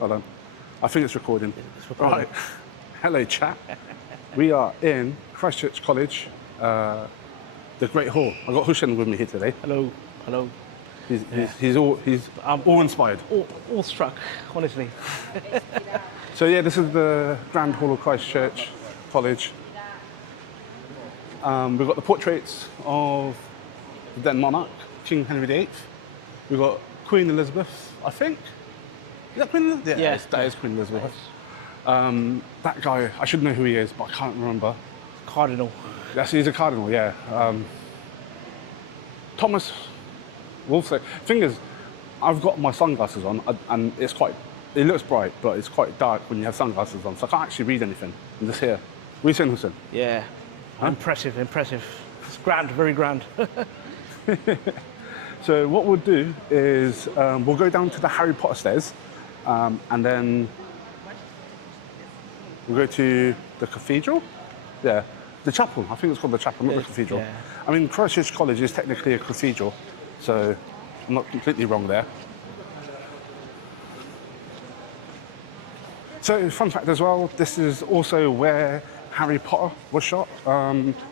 Hold on. I think it's recording. It's recording. Right. Hello, chat. We are in Christchurch College, the Great Hall. I've got Hussain with me here today. Hello, hello. He's all inspired. All struck, honestly. So yeah, this is the Grand Hall of Christchurch College. We've got the portraits of the then monarch, King Henry VIII. We've got Queen Elizabeth, I think. Is that Queen Elizabeth? Yeah, Yes, that is Queen Elizabeth. That guy, I should know who he is, but I can't remember. Cardinal. Yes, he's a cardinal, yeah. Thomas Wolsey. Thing is, I've got my sunglasses on, and it looks bright, but it's quite dark when you have sunglasses on, so I can't actually read anything. I'm just here. What are you saying, Hussain? Yeah. Huh? Impressive. It's grand, very grand. So what we'll do is we'll go down to the Harry Potter stairs, and then we'll go to the cathedral. Yeah, the chapel. I think it's called the chapel, not the cathedral. Yeah. I mean, Christchurch College is technically a cathedral, so I'm not completely wrong there. So, fun fact as well, this is also where Harry Potter was shot.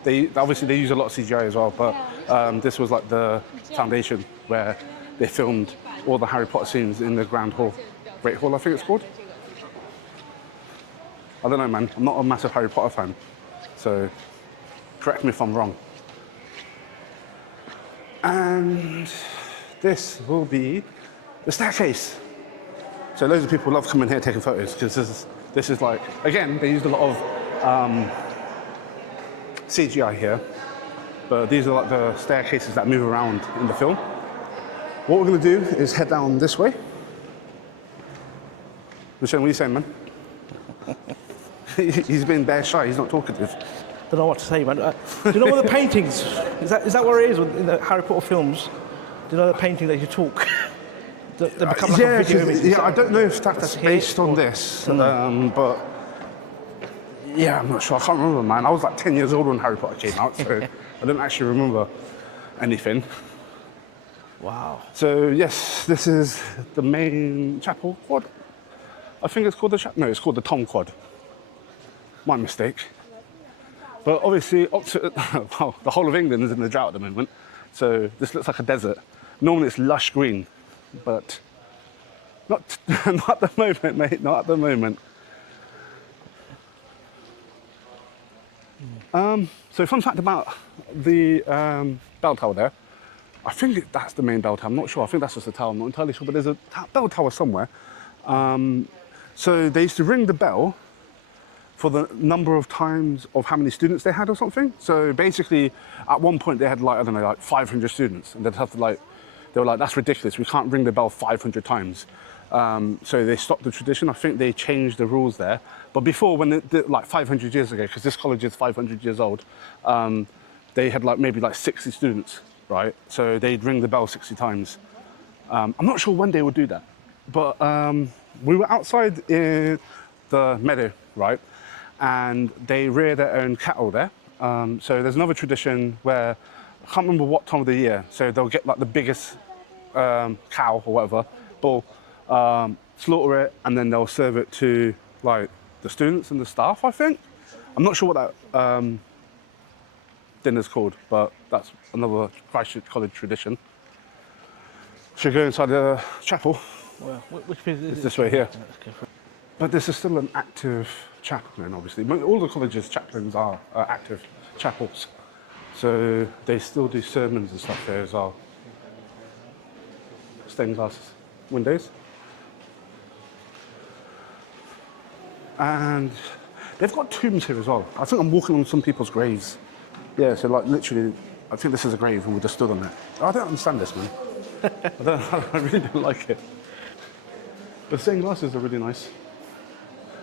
They use a lot of CGI as well, but this was like the foundation where they filmed all the Harry Potter scenes in the Grand Hall, Great Hall, I think it's called. I don't know, man. I'm not a massive Harry Potter fan, so correct me if I'm wrong. And this will be the staircase. So loads of people love coming here taking photos because this is like, again, they used a lot of CGI here, but these are like the staircases that move around in the film. What we're going to do is head down this way. Hussain, what are you saying, man? He's been bare shy, he's not talkative. Don't know what to say, man. Do you know what the paintings? Is that where it is in the Harry Potter films? Do you know the painting that you talk? They become like a video image. Yeah, I don't know if that's based on this, but yeah, I'm not sure. I can't remember, man. I was like 10 years old when Harry Potter came out, so I don't actually remember anything. Wow. So yes, this is the main chapel quad. I think it's called the chapel. No, it's called the Tom quad. My mistake. But obviously, well, the whole of England is in the drought at the moment, so this looks like a desert. Normally it's lush green, but not at the moment, mate. Not at the moment. So fun fact about the bell tower there. I think that's the main bell tower. I'm not sure. I think that's just a tower. I'm not entirely sure, but there's a bell tower somewhere. So they used to ring the bell for the number of times of how many students they had or something. So basically, at one point they had like, I don't know, like 500 students, and they'd have to they were like, that's ridiculous. We can't ring the bell 500 times. So they stopped the tradition. I think they changed the rules there. But before, when like 500 years ago, because this college is 500 years old, they had maybe 60 students, right? So they'd ring the bell 60 times. I'm not sure when they would do that, but we were outside in the meadow, right? And they rear their own cattle there. So there's another tradition where, I can't remember what time of the year, so they'll get the biggest cow or whatever, bull, slaughter it, and then they'll serve it to the students and the staff, I think. I'm not sure what that dinner's called, but that's another Christchurch College tradition. Should we go inside the chapel? Well, which bit is this way here. But this is still an active chaplain, obviously. All the college's chaplains are active chapels. So they still do sermons and stuff there as well. Stained glass windows. And they've got tombs here as well. I think I'm walking on some people's graves. Yeah, so literally, I think this is a grave and we just stood on it. I don't understand this, man. I really don't like it. The stained glasses are really nice.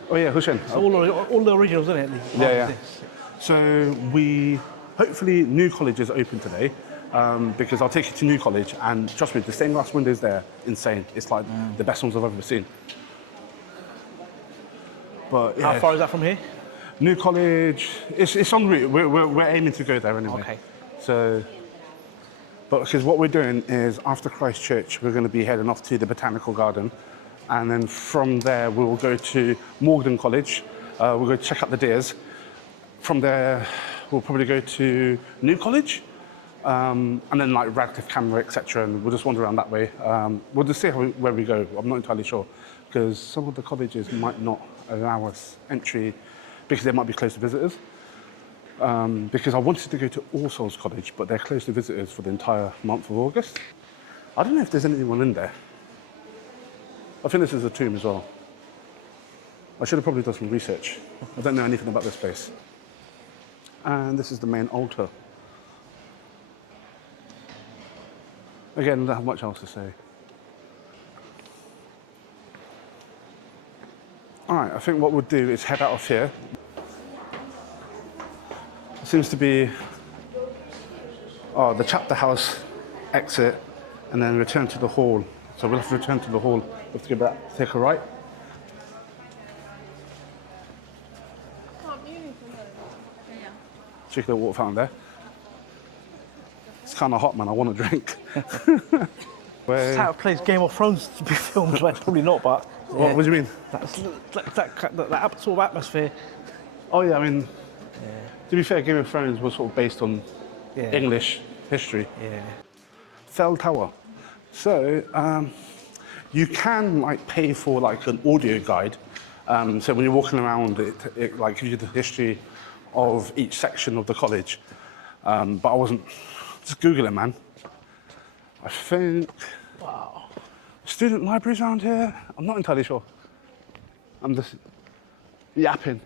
Oh yeah, Hussain. So all the originals, isn't it? Yeah. So hopefully new college is open today, because I'll take you to New College, and trust me, the stained glass windows there, insane. It's like the best ones I've ever seen. But yeah. How far is that from here? New College, it's en route. We're aiming to go there anyway. Okay. So, but because what we're doing is after Christchurch, we're going to be heading off to the Botanical Garden, and then from there we will go to Magdalen College. We'll go check out the deers. From there, we'll probably go to New College, and then like Radcliffe, Camera, etc. And we'll just wander around that way. We'll just see where we go. I'm not entirely sure because some of the colleges might not allow us entry because they might be closed to visitors. Because I wanted to go to All Souls College, but they're closed to visitors for the entire month of August. I don't know if there's anyone in there. I think this is a tomb as well. I should have probably done some research. I don't know anything about this place. And this is the main altar. Again, I don't have much else to say. All right, I think what we'll do is head out of here. It seems to be the chapter house exit and then return to the hall. So we'll have to return to the hall. We have to go back, take a right. Check the water fountain there. It's kind of hot, man. I want a drink. It's how it plays Game of Thrones to be filmed, like, probably not, but... Yeah. What do you mean? That sort of atmosphere. Oh, yeah, I mean, to be fair, Game of Thrones was sort of based on English history. Yeah. Fell Tower. So, you can like pay for like an audio guide. So when you're walking around, it like gives you the history of each section of the college. But I wasn't, just Google it, man. I think, Wow. student libraries around here? I'm not entirely sure. I'm just yapping.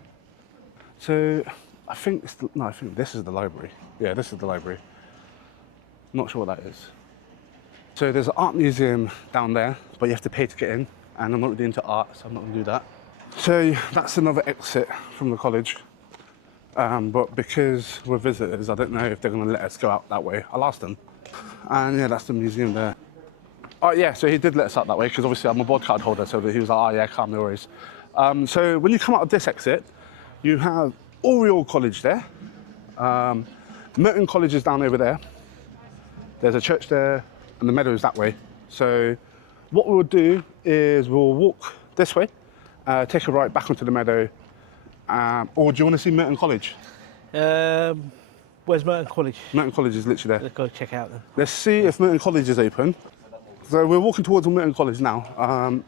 So I think, I think this is the library. Yeah, this is the library. Not sure what that is. So there's an art museum down there, but you have to pay to get in. And I'm not really into art, so I'm not gonna do that. So that's another exit from the college. But because we're visitors, I don't know if they're gonna let us go out that way. I'll ask them. And yeah, that's the museum there. Oh yeah, so he did let us out that way because obviously I'm a board card holder, so he was like, oh yeah, calm, no worries. So when you come out of this exit, you have Oriel College there. Merton College is down over there. There's a church there, and the meadow is that way. So what we'll do is we'll walk this way, take a right back onto the meadow. Or do you want to see Merton College? Where's Merton College? Merton College is literally there. Let's go check it out then. Let's see if Merton College is open. So we're walking towards Merton College now.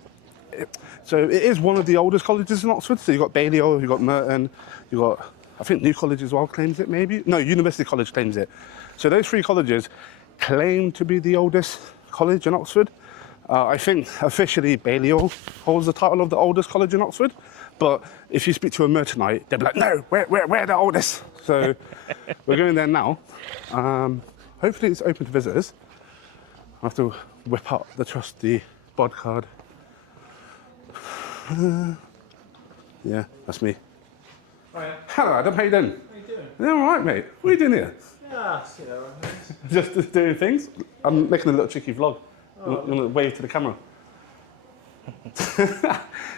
So it is one of the oldest colleges in Oxford. So you've got Balliol, you've got Merton, you've got, I think New College as well claims it maybe. No, University College claims it. So those three colleges claim to be the oldest college in Oxford. I think officially Balliol holds the title of the oldest college in Oxford. But if you speak to a Mertonite, they'll be like, no, we're the oldest. So we're going there now. Hopefully it's open to visitors. I have to whip out the trusty bod card. Yeah, that's me. Oh, yeah. Hello, Adam, how you doing? How you doing? Yeah, all right, mate. What are you doing here? Yeah, you know. Just doing things? I'm making a little cheeky vlog. You want to wave to the camera?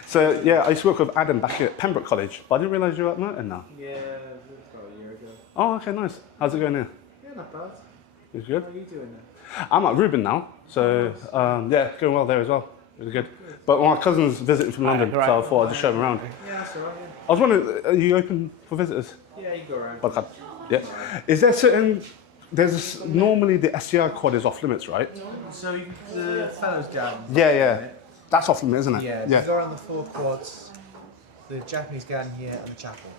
So, yeah, I used to work with Adam back at Pembroke College, but I didn't realise you were at Merton now. Yeah, about a year ago. Oh, okay, nice. How's it going here? Yeah, not bad. It's good. How are you doing then? I'm at Reuben now, so yeah, going well there as well. Really good. But my cousin's visiting from London, so I thought I'd just show him around. Yeah, that's alright, I was wondering, are you open for visitors? yeah. You go around. Okay. Yeah. Is there certain? Normally the SCI quad is off limits, right? So the Fellows Garden. Yeah. That's off limits, isn't it? Yeah, you go around the 4 quads, the Japanese garden here and the chapel.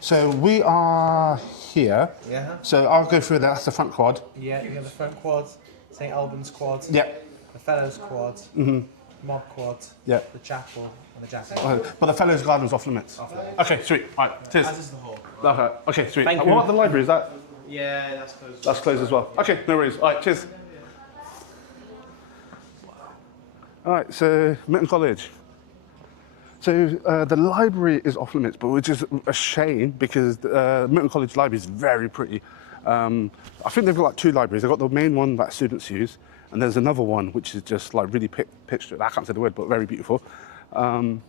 So we are here. Yeah. So I'll go through that. That's the front quad. Yeah, you have the front quads, St Albans quad, Yeah. the Fellows quad, Mob quad, Yeah. the chapel and the Japanese. But the Fellows Garden's off limits. Off limits. Okay, sweet. All right, cheers. As is the hall. Okay, sweet. Thank What you. about the library? Is that? Yeah, that's closed. That's closed as well. Okay, no worries. All right, cheers. All right, so Merton College. So the library is off limits, but which is a shame because Merton College library is very pretty. I think they've got like 2 libraries. They've got the main one that students use, and there's another one which is just like really pictured. I can't say the word, but very beautiful. And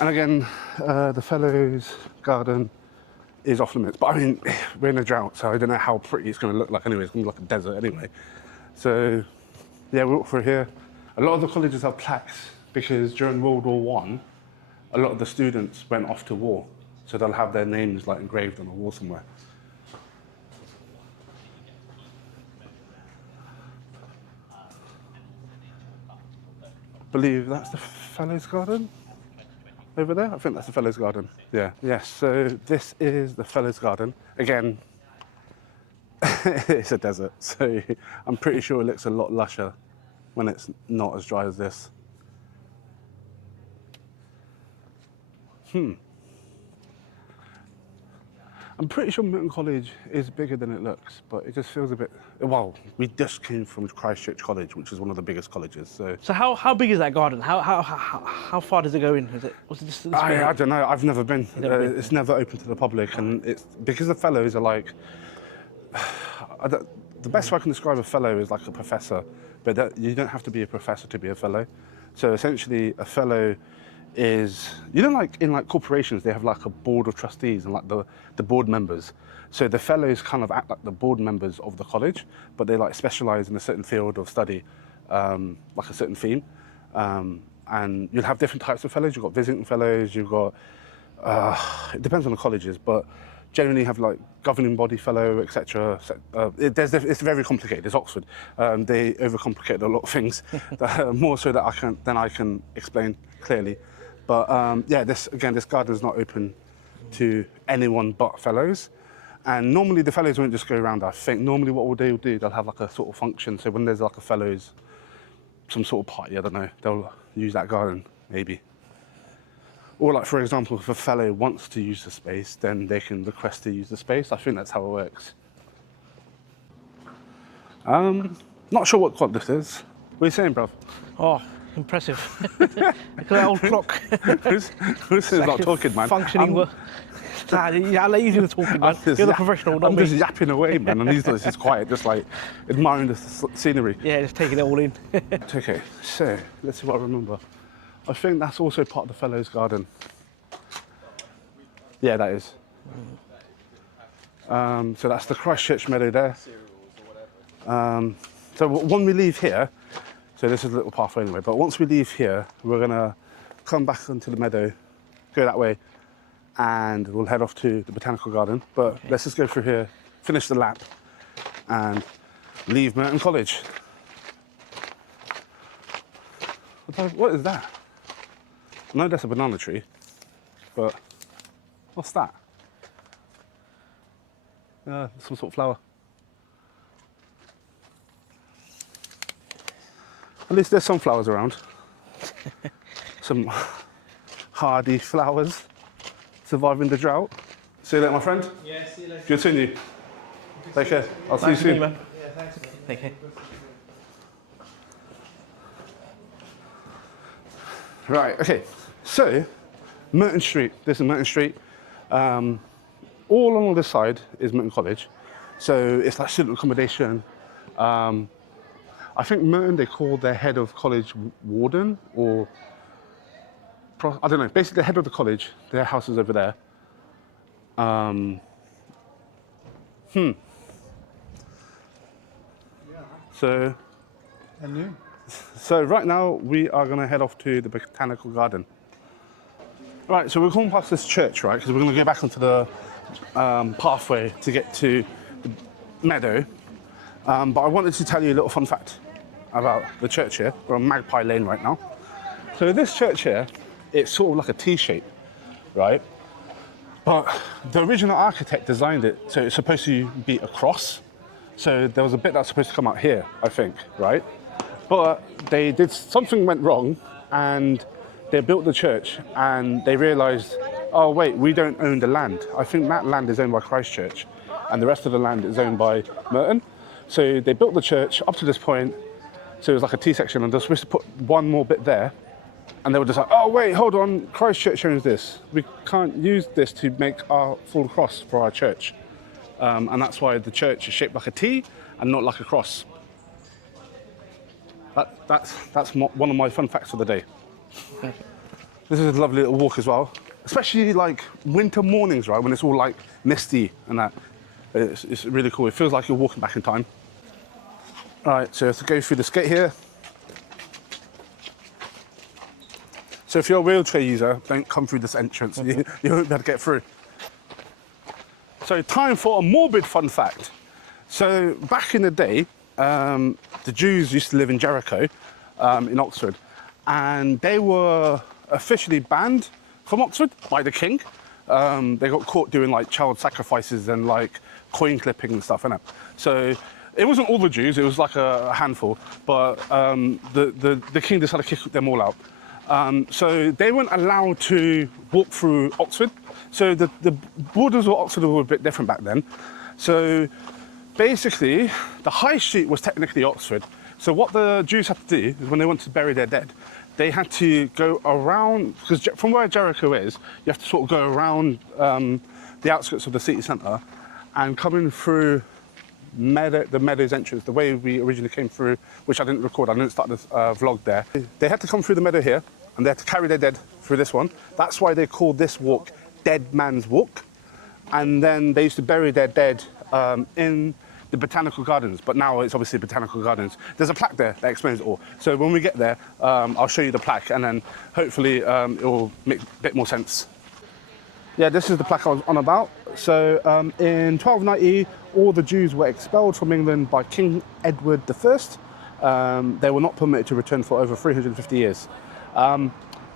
again, the Fellows Garden is off limits. But I mean, we're in a drought, so I don't know how pretty it's going to look like anyway. It's going to be like a desert anyway. So yeah, we'll walk through here. A lot of the colleges have plaques because during World War One, a lot of the students went off to war. So they'll have their names like engraved on a wall somewhere. I believe that's the Fellows Garden over there. I think that's the Fellows Garden. Yeah. Yes. So this is the Fellows Garden. Again, it's a desert, so I'm pretty sure it looks a lot lusher when it's not as dry as this. I'm pretty sure Merton College is bigger than it looks, but it just feels a bit. Well, we just came from Christchurch College, which is one of the biggest colleges. So how big is that garden? How far does it go in? Was it just this way? I don't know. I've never been. Never been. It's never open to the public, and it's because the fellows are like. The best way I can describe a fellow is like a professor, but you don't have to be a professor to be a fellow. So essentially, a fellow is, like in like corporations, they have like a board of trustees and like the board members. So the fellows kind of act like the board members of the college, but they like specialize in a certain field of study, like a certain theme. And you'll have different types of fellows. You've got visiting fellows, you've got, it depends on the colleges, but generally have like governing body fellow, etc. It's very complicated. It's Oxford. They overcomplicate a lot of things, more so than I can explain clearly. But yeah, this garden is not open to anyone but fellows. And normally the fellows won't just go around. I think normally what they'll do, they'll have like a sort of function. So when there's like a fellows, some sort of party, I don't know, they'll use that garden maybe. Or like, for example, if a fellow wants to use the space, then they can request to use the space. I think that's how it works. Not sure what this is. What are you saying, bruv? Oh, impressive. Look at that old clock. Who's not talking, man? Functioning well. I'll let you do the talking, man. You're the professional, not I'm me. just yapping away, man, and he's just quiet, just like admiring the scenery. Yeah, just taking it all in. Okay, so let's see what I remember. I think that's also part of the Fellows Garden. Yeah, that is. So that's the Christchurch meadow there. So when we leave here, so this is a little pathway anyway, but once we leave here, we're gonna come back onto the meadow, go that way, and we'll head off to the Botanical Garden. But okay, let's just go through here, finish the lap, and leave Merton College. What is that? I know that's a banana tree, but what's that? Some sort of flower. At least there's some flowers around. Some hardy flowers surviving the drought. See you later, my friend. Yeah, see you later. Good seeing you. Take care. I'll see you soon. Man. Yeah, thanks. Take care. Right, okay. So, Merton Street. This is Merton Street. All along this side is Merton College. So it's like student accommodation. I think Merton, they call their head of college warden, or I don't know, basically the head of the college, their house is over there. So right now we are going to head off to the Botanical Garden. Right, so we're going past this church, right? Because we're going to go back onto the pathway to get to the meadow. But I wanted to tell you a little fun fact about the church here. We're on Magpie Lane right now. So this church here, it's sort of like a T shape, right? But the original architect designed it so it's supposed to be a cross. So there was a bit that's supposed to come out here, I think, right? But something went wrong, and they built the church and they realized, oh wait, we don't own the land. I think that land is owned by Christchurch and the rest of the land is owned by Merton. So they built the church up to this point, so it was like a T-section, and they're supposed to put one more bit there, and they were just like, oh wait, hold on, Christchurch owns this. We can't use this to make our full cross for our church. And that's why the church is shaped like a T and not like a cross. That's one of my fun facts of the day. This is a lovely little walk as well, especially like winter mornings, right, when it's all like misty and that. It's really cool. It feels like you're walking back in time. All right, so to go through this gate here, So if you're a wheelchair user, don't come through this entrance. You won't be able to get through. So time for a morbid fun fact. So back in the day, the Jews used to live in Jericho, in Oxford, and they were officially banned from Oxford by the king. They got caught doing like child sacrifices and like coin clipping and stuff, innit? So it wasn't all the Jews, it was like a handful, but the king decided to kick them all out. So they weren't allowed to walk through Oxford. So the borders of Oxford were a bit different back then. So basically, the high street was technically Oxford. So what the Jews had to do is when they wanted to bury their dead, they had to go around, because from where Jericho is, you have to sort of go around the outskirts of the city centre and coming through the Meadows entrance, the way we originally came through, which I didn't record, I didn't start this vlog there. They had to come through the meadow here, and they had to carry their dead through this one. That's why they called this walk Dead Man's Walk. And then they used to bury their dead in the Botanical Gardens, but now it's obviously Botanical Gardens. There's a plaque there that explains it all. So when we get there, I'll show you the plaque, and then hopefully it will make a bit more sense. Yeah, this is the plaque I was on about. So in 1290, all the Jews were expelled from England by King Edward I. They were not permitted to return for over 350 years.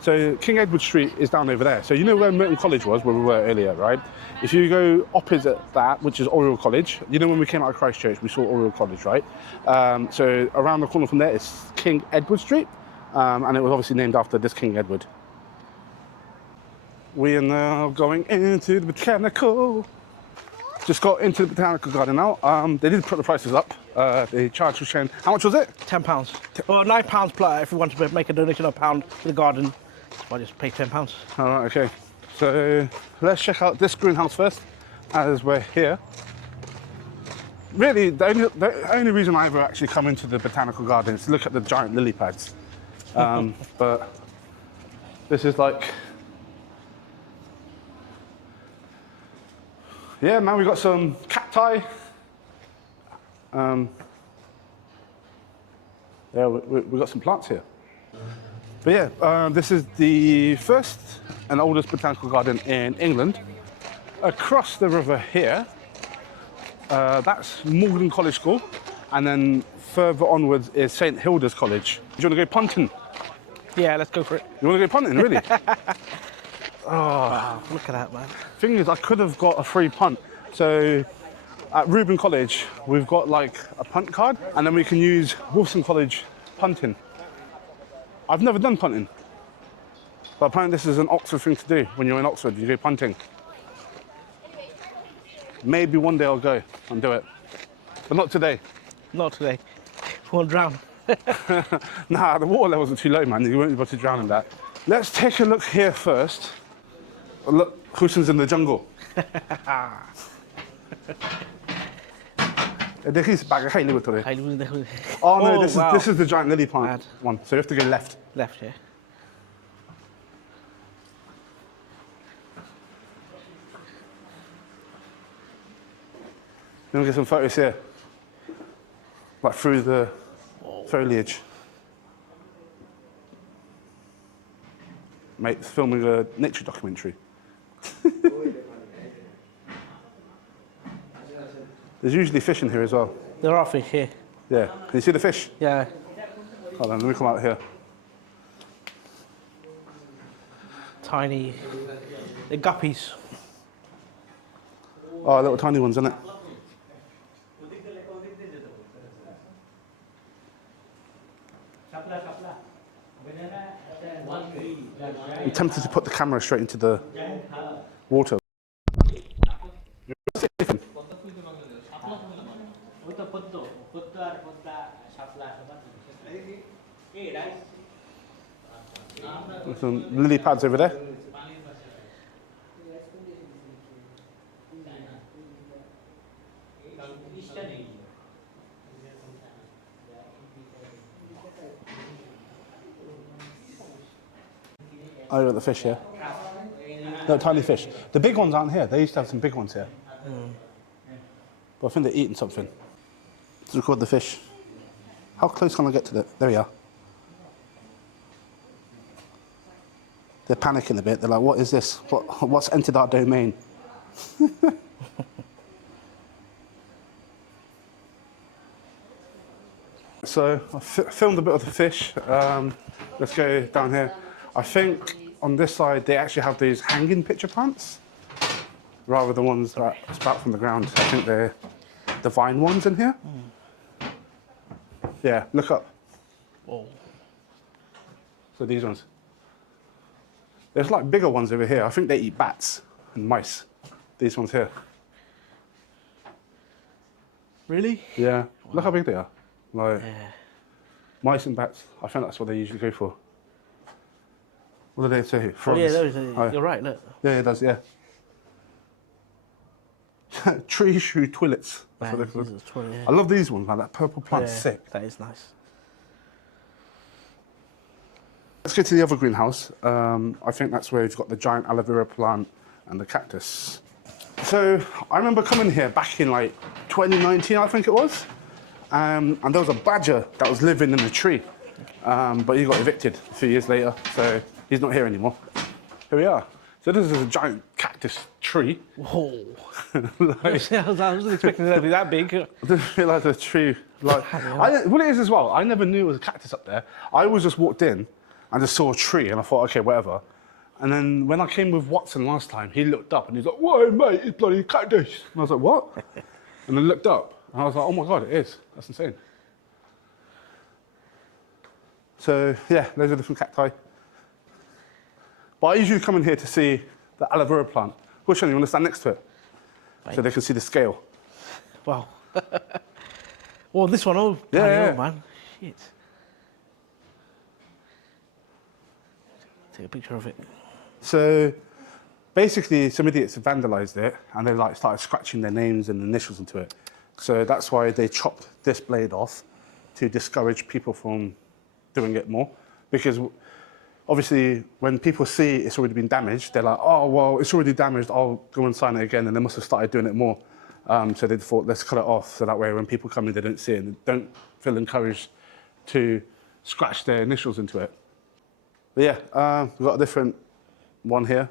So King Edward Street is down over there. So you know where Merton College was, where we were earlier, right? If you go opposite that, which is Oriel College, you know when we came out of Christchurch, we saw Oriel College, right? So around the corner from there is King Edward Street, and it was obviously named after this King Edward. We are now going into the Botanical. Just got into the Botanical Garden now. They did put the prices up. They charged Hussain. How much was it? £10. Well, £9 plus if you want to make a donation of £1 to the garden. So I just pay £10. All right, okay. So let's check out this greenhouse first, as we're here. Really, the only reason I ever actually come into the Botanical Garden is to look at the giant lily pads. But this is like, yeah, man, we got some cacti. Yeah, we got some plants here. But yeah, this is the first and oldest botanical garden in England. Across the river here, that's Magdalen College School, and then further onwards is St Hilda's College. Do you want to go punting? Yeah, let's go for it. You want to go punting, really? Wow, look at that, man. Thing is, I could have got a free punt. So at Reuben College, we've got like a punt card, and then we can use Wolfson College punting. I've never done punting, but apparently this is an Oxford thing to do. When you're in Oxford, you go punting. Maybe one day I'll go and do it, but not today. Not today. We won't drown. Nah, the water levels are too low, man. You won't be able to drown in that. Let's take a look here first. Look, Hussain's in the jungle. Oh no, this is the giant lily plant one. So you have to go left. Left, yeah. Let me get some photos here. Like through the foliage. Mate, it's filming a nature documentary. There's usually fish in here as well. There are fish here. Yeah. Can you see the fish? Yeah. Hold on, let me come out here. Tiny. They're guppies. Oh, little tiny ones, isn't it? I'm tempted to put the camera straight into the water. There's some lily pads over there. Oh, got the fish here. No, tiny fish. The big ones aren't here. They used to have some big ones here. But I think they're eating something. Let's record the fish. How close can I get to that? There we are. they're panicking a bit. They're like, what is this? What's entered our domain? So I filmed a bit of the fish. Let's go down here. I think on this side they actually have these hanging pitcher plants rather than ones that sprout from the ground. I think they're the vine ones in here. Yeah, look up. Whoa. So these ones. There's like bigger ones over here. I think they eat bats and mice. These ones here. Really? Yeah. Wow. Look how big they are. Like Yeah. mice and bats. I think that's what they usually go for. What do they say? Oh, Frogs. yeah, you're right, look. Yeah, it does, yeah. Tree shrew twillets. That's what they're called. I love these ones, man. That purple plant's sick. That is nice. Let's go to the other greenhouse. I think that's where you've got the giant aloe vera plant and the cactus. So I remember coming here back in like 2019, I think it was. And there was a badger that was living in the tree. But he got evicted a few years later, so he's not here anymore. Here we are. So this is a giant cactus tree. Whoa. Like, I wasn't expecting it to be that big. I didn't realise a tree. Like, what it is as well, I never knew it was a cactus up there. I always just walked in and just saw a tree and I thought, okay, whatever. And then when I came with Watson last time, he looked up and he's like, whoa, mate, it's bloody cactus. And I was like, what? And then looked up and I was like, oh my God, it is. That's insane. So yeah, those are different cacti. But I usually come in here to see the aloe vera plant. Hussain, you want to stand next to it? Right. So they can see the scale. Wow. Well, this one, oh, Yeah, hell, man. Shit. Take a picture of it. So basically, some idiots have vandalised it and they like started scratching their names and initials into it. So that's why they chopped this blade off to discourage people from doing it more. Because obviously, when people see it's already been damaged, they're like, oh, well, it's already damaged, I'll go and sign it again, and they must have started doing it more. So they thought, let's cut it off, so that way when people come in, they don't see it, and they don't feel encouraged to scratch their initials into it. But yeah, we've got a different one here.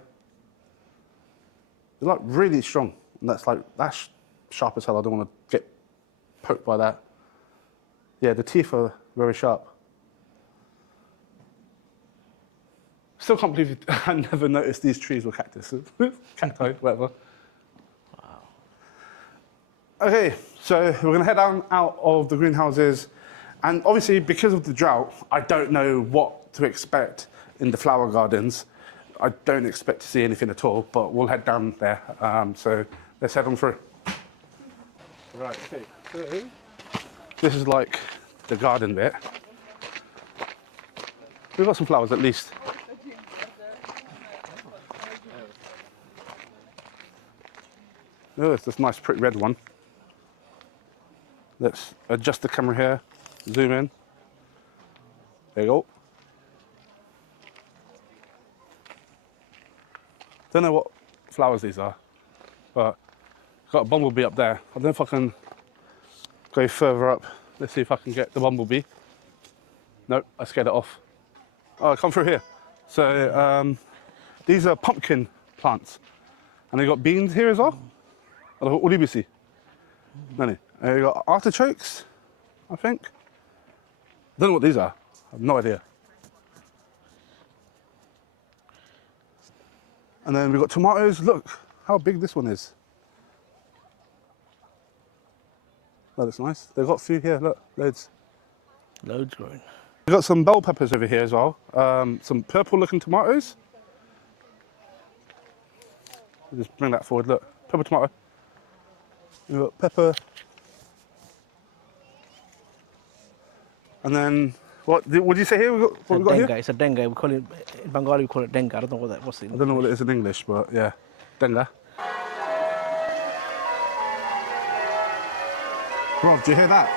They're like really strong, and that's sharp as hell. I don't want to get poked by that. Yeah, the teeth are very sharp. Still can't believe I never noticed these trees were cactus. Cacti, whatever. Wow. Okay, so we're going to head out of the greenhouses. And obviously, because of the drought, I don't know what to expect in the flower gardens. I don't expect to see anything at all, but we'll head down there. So let's head on through. Right, okay. So this is like the garden bit. We've got some flowers at least. Oh, it's this nice pretty red one. Let's adjust the camera here, zoom in. There you go. Don't know what flowers these are, but got a bumblebee up there. I don't know if I can go further up. Let's see if I can get the bumblebee. Nope, I scared it off. Oh, come through here. So these are pumpkin plants, and they got beans here as well. What do you see? No. You got artichokes, I think. I don't know what these are. I have no idea. And then we've got tomatoes. Look how big this one is. That looks nice. They've got a few here, look, loads. Loads growing. We've got some bell peppers over here as well. Some purple looking tomatoes. Just bring that forward, look. Purple tomato. We've got pepper. And then, what do you say here? What we got here? It's a dengue. We call it, in Bengali we call it dengue. I don't know what's it. I don't know what it is in English, but yeah, dengue. Rob, do you hear that?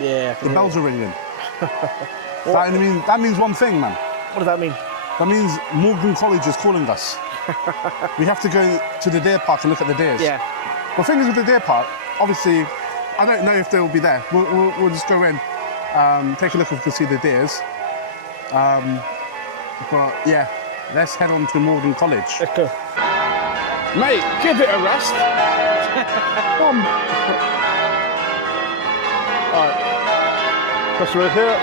Yeah. The bells are ringing. That means one thing, man. What does that mean? That means Morgan College is calling us. We have to go to the deer park and look at the deers. Yeah. The thing is with the deer park, obviously, I don't know if they'll be there. We'll just go in, take a look if we can see the deers. But yeah, let's head on to Malden College. Let's go. Mate, give it a rest. Come. All right. Cross the road here.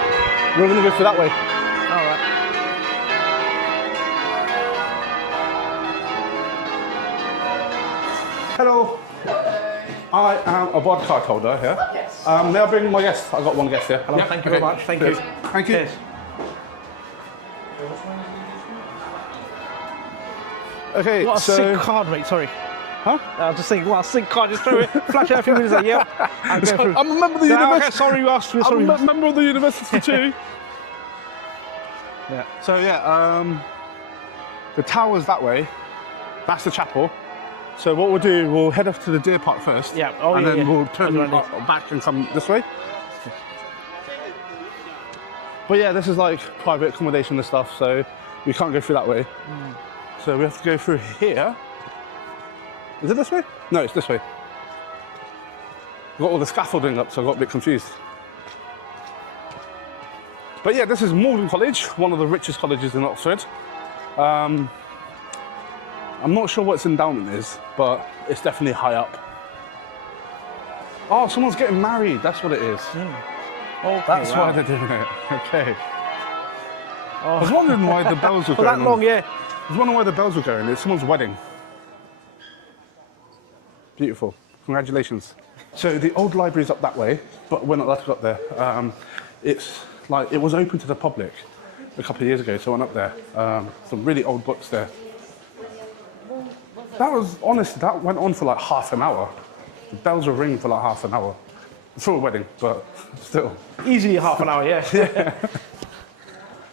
We're going to go through that way. All right. Hello. I am a bod card holder here. Yes. May I bring my guest? I've got one guest here. Hello, thank you very much. Thank you. Thank you. Cheers. Okay, What a so... sick card, mate, sorry. Huh? I was just thinking, what a sick card, just throw it, flash it a few minutes like, yep. I'm I'm a member of the university. Okay, sorry you asked me, sorry. I'm a member of the university too. Yeah. So yeah, the tower's that way. That's the chapel. So what we'll do, we'll head off to the deer park first. Yeah. Oh, and yeah, then yeah. we'll turn back and come this way. But yeah, this is like private accommodation and stuff, so we can't go through that way. So we have to go through here. Is it this way? No, it's this way. We've got all the scaffolding up, so I got a bit confused. But yeah, this is Malden College, one of the richest colleges in Oxford. I'm not sure what its endowment is, but it's definitely high up. Oh, someone's getting married, that's what it is. Okay, That's wow. why they're doing it, okay. I was wondering why the bells were For going that long, on. yeah. I was wondering why the bells were going. It's someone's wedding. Beautiful. Congratulations. So the old library's up that way, but we're not allowed to go up there. It's like, it was open to the public a couple of years ago, so I went up there. Some really old books there. That was, honestly, that went on for like half an hour. The bells were ringing for like half an hour. It's for a wedding, but still. Easily half an hour, yeah. Yeah.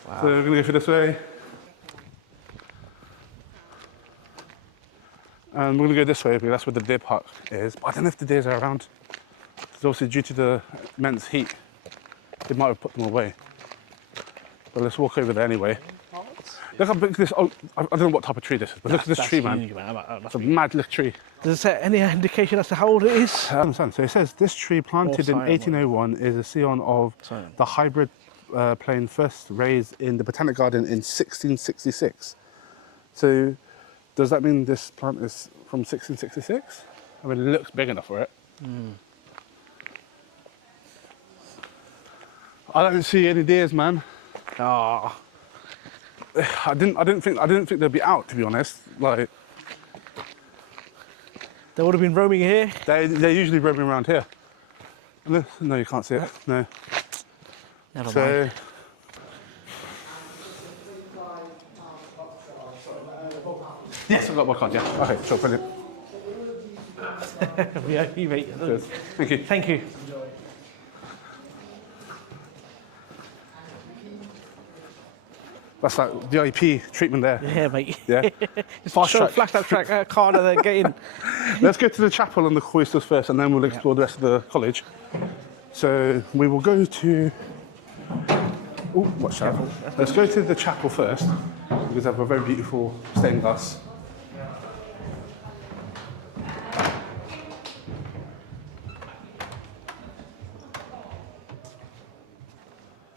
Wow. So we're gonna go through this way. And we're gonna go this way because that's where the deer park is. But I don't know if the deers are around. Because obviously due to the immense heat, they might have put them away. But let's walk over there anyway. Look how big this, oh, I don't know what type of tree this is, but look at this tree, man. Huge, man. It's a mad little tree. Does it say any indication as to how old it is? I understand. So it says this tree planted in 1801 is a scion of the hybrid plane first raised in the Botanical Garden in 1666. So does that mean this plant is from 1666? I mean, it looks big enough for it. I don't see any deers, man. Oh. I didn't think they'd be out, to be honest. Like They would have been roaming here. they're usually roaming around here. No, you can't see it. No. Never So mind. yes, I've got my card. Yeah. Okay, sure, brilliant. Yeah, you mate. Cheers. Thank you. Thank you. That's like VIP treatment there. Yeah, mate. Yeah. Just Fast track. flash that track card and then get in. Let's go to the chapel and the cloisters first, and then we'll explore the rest of the college. So we will go to. Oh, watch out! Let's go to the chapel first because they have a very beautiful stained glass.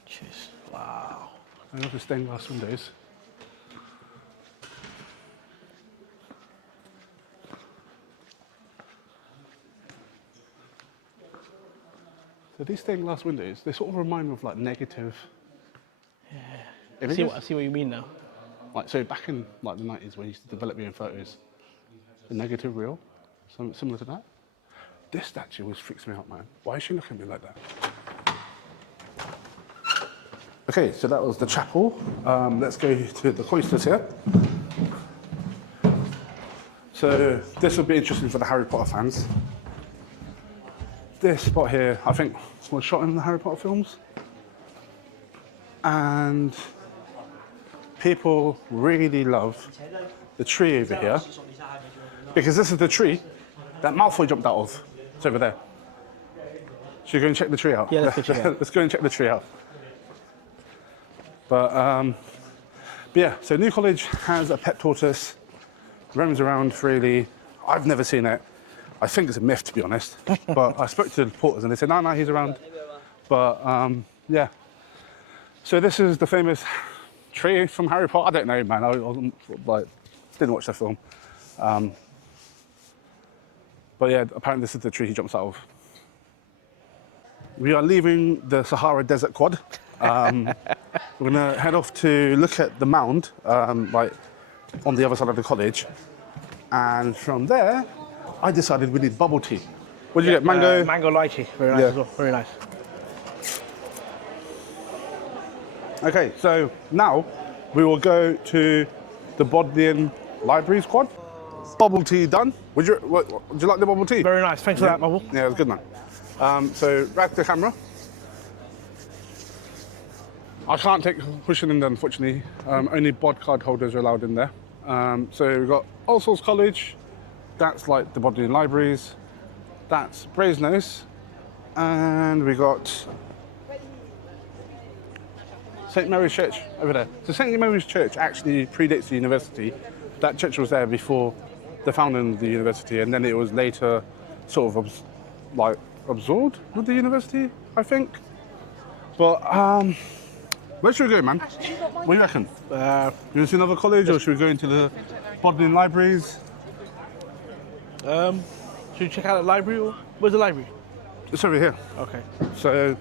Jeez. Wow. And look at the stained glass windows. So these stained glass windows, they sort of remind me of like negative. I see what you mean now. Like so, back in like the 90s when you used to develop your own photos, the negative reel, something similar to that. This statue always freaks me out, man. Why is she looking at me like that? Okay, so that was the chapel. Let's go to the cloisters here. So this will be interesting for the Harry Potter fans. This spot here, I think, was shot in the Harry Potter films. And people really love the tree over here because this is the tree that Malfoy jumped out of. It's over there. Should we go and check the tree out? Yeah, let's go check it out. Let's go and check the tree out. But yeah, so New College has a pet tortoise, roams around freely. I've never seen it. I think it's a myth, to be honest. But I spoke to the porters and they said, no, he's around. But yeah. So this is the famous tree from Harry Potter. I don't know, man. I wasn't like didn't watch the film. But yeah, apparently this is the tree he jumps out of. We are leaving the Sahara Desert Quad. We're gonna head off to look at the mound, like on the other side of the college. And from there, I decided we need bubble tea. What did you get? Mango? Mango lychee. Very nice as well. Very nice. Okay, so now we will go to the Bodleian Libraries Quad. Bubble tea done. Would you like the bubble tea? Very nice. Thanks for that, Bubble. Yeah, it was good, man. So back to the camera. I can't take pushing in there, unfortunately. Only bod card holders are allowed in there. So we've got All Souls College. That's like the Bodleian Libraries. That's Brasenose. And we got St. Mary's Church over there. So St. Mary's Church actually predates the university. That church was there before the founding of the university, and then it was later sort of absorbed with the university, I think. But where should we go, man? What do you reckon? You want to see another college, or should we go into the Bodleian Libraries? Should we check out the library? Or where's the library? It's over here. Okay. So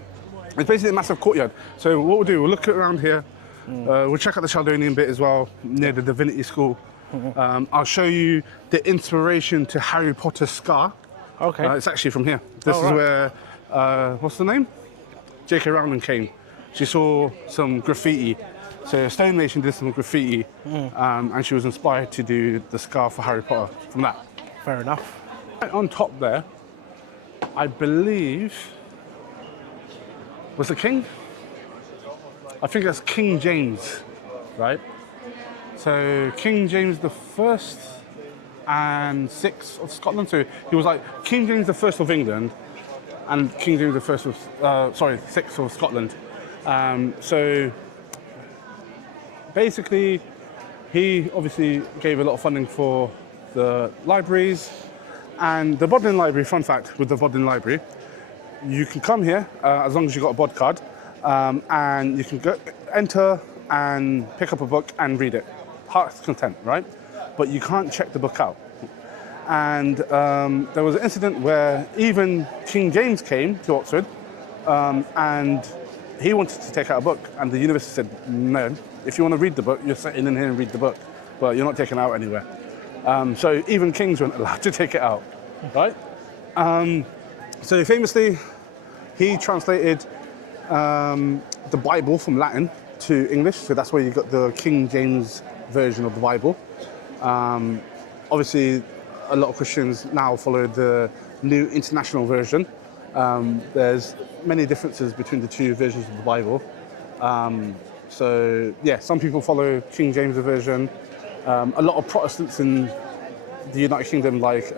it's basically a massive courtyard. So what we'll do, we'll look around here. We'll check out the Sheldonian bit as well, near the Divinity School. I'll show you the inspiration to Harry Potter's scar. Okay. It's actually from here. This is where, what's the name? J.K. Rowling came. She saw some graffiti. So a stonemason did some graffiti, and she was inspired to do the scar for Harry Potter from that. Fair enough. Right on top there, I believe, was the king? I think that's King James, right? So King James the First and Sixth of Scotland. So he was like King James the First of England and King James the First of, Sixth of Scotland. So basically, he obviously gave a lot of funding for the libraries. And the Bodleian Library, fun fact with the Bodleian Library, you can come here as long as you've got a bod card, and you can go enter and pick up a book and read it. Heart's content, right? But you can't check the book out. And there was an incident where even King James came to Oxford, and he wanted to take out a book, and the university said, no, if you want to read the book, you're sitting in here and read the book, but you're not taking it out anywhere. So even kings weren't allowed to take it out, right? So famously, he translated the Bible from Latin to English, so that's where you got the King James version of the Bible. Obviously, a lot of Christians now follow the New International Version. There's many differences between the two versions of the Bible. So yeah, some people follow King James version. A lot of Protestants in the United Kingdom, like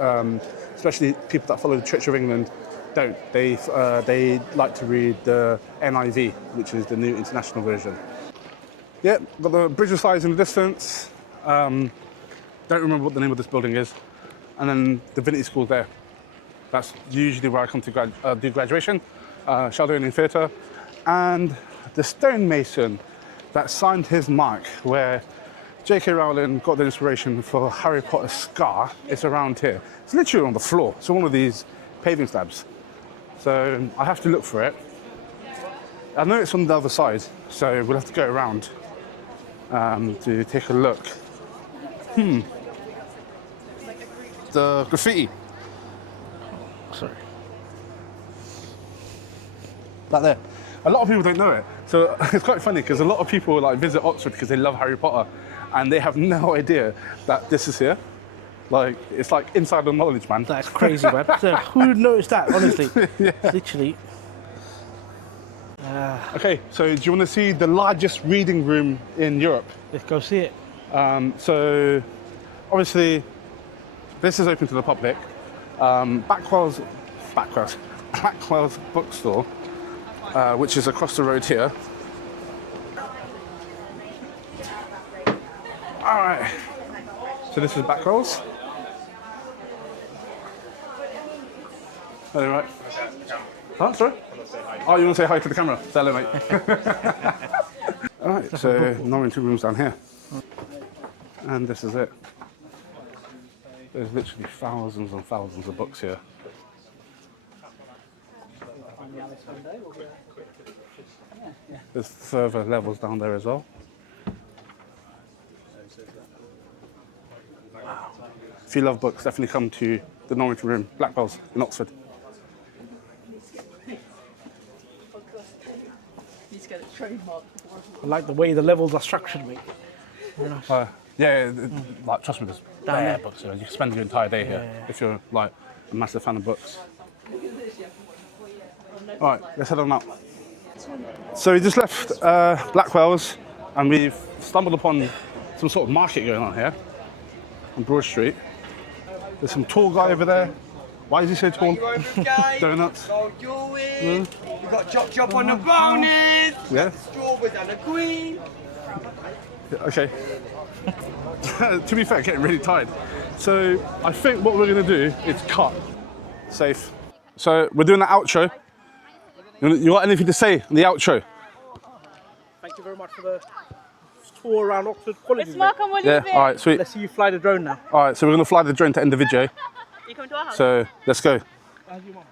especially people that follow the Church of England, don't. They like to read the NIV, which is the New International Version. Yeah, got the Bridge of Sighs in the distance. Don't remember what the name of this building is. And then the Divinity School there. That's usually where I come to do graduation. Sheldonian Theatre. And the stonemason that signed his mark, where J.K. Rowling got the inspiration for Harry Potter's scar, it's around here. It's literally on the floor. It's one of these paving slabs. So I have to look for it. I know it's on the other side, so we'll have to go around to take a look. The graffiti. Sorry. Back there. A lot of people don't know it. So it's quite funny because a lot of people like visit Oxford because they love Harry Potter and they have no idea that this is here. Like, it's like insider knowledge, man. That's crazy, man. So who would notice that, honestly? Yeah. Literally. Okay, so do you want to see the largest reading room in Europe? Let's go see it. So obviously this is open to the public. Blackwells bookstore, which is across the road here. All right, so this is Blackwells. All right. Huh, sorry? Oh, you want to say hi to the camera? Say hello, mate. All right, Right, so Norrington Room's down here. And this is it. There's literally thousands and thousands of books here. There's further levels down there as well. If you love books, definitely come to the Norrington Room, Blackwells in Oxford. I like the way the levels are structured, mate. Very nice. Yeah, like trust me, there's Down bare there. books here. You can spend your entire day here if you're like a massive fan of books. All right, let's head on out. So we just left Blackwells, and we've stumbled upon some sort of market going on here on Broad Street. There's some tall guy over there. Why is he so tall? Donuts. We got chop on the bonus. Yeah. Strawberries and the queen. Okay. To be fair, getting really tired. So I think what we're going to do is cut. Safe. So we're doing the outro. You got anything to say in the outro? Thank you very much for the tour around Oxford Colleges. It's Markham, will Yeah, all right, sweet. Let's see you fly the drone now. All right, so we're going to fly the drone to end the video. You come to our house? So let's go. How's your mum?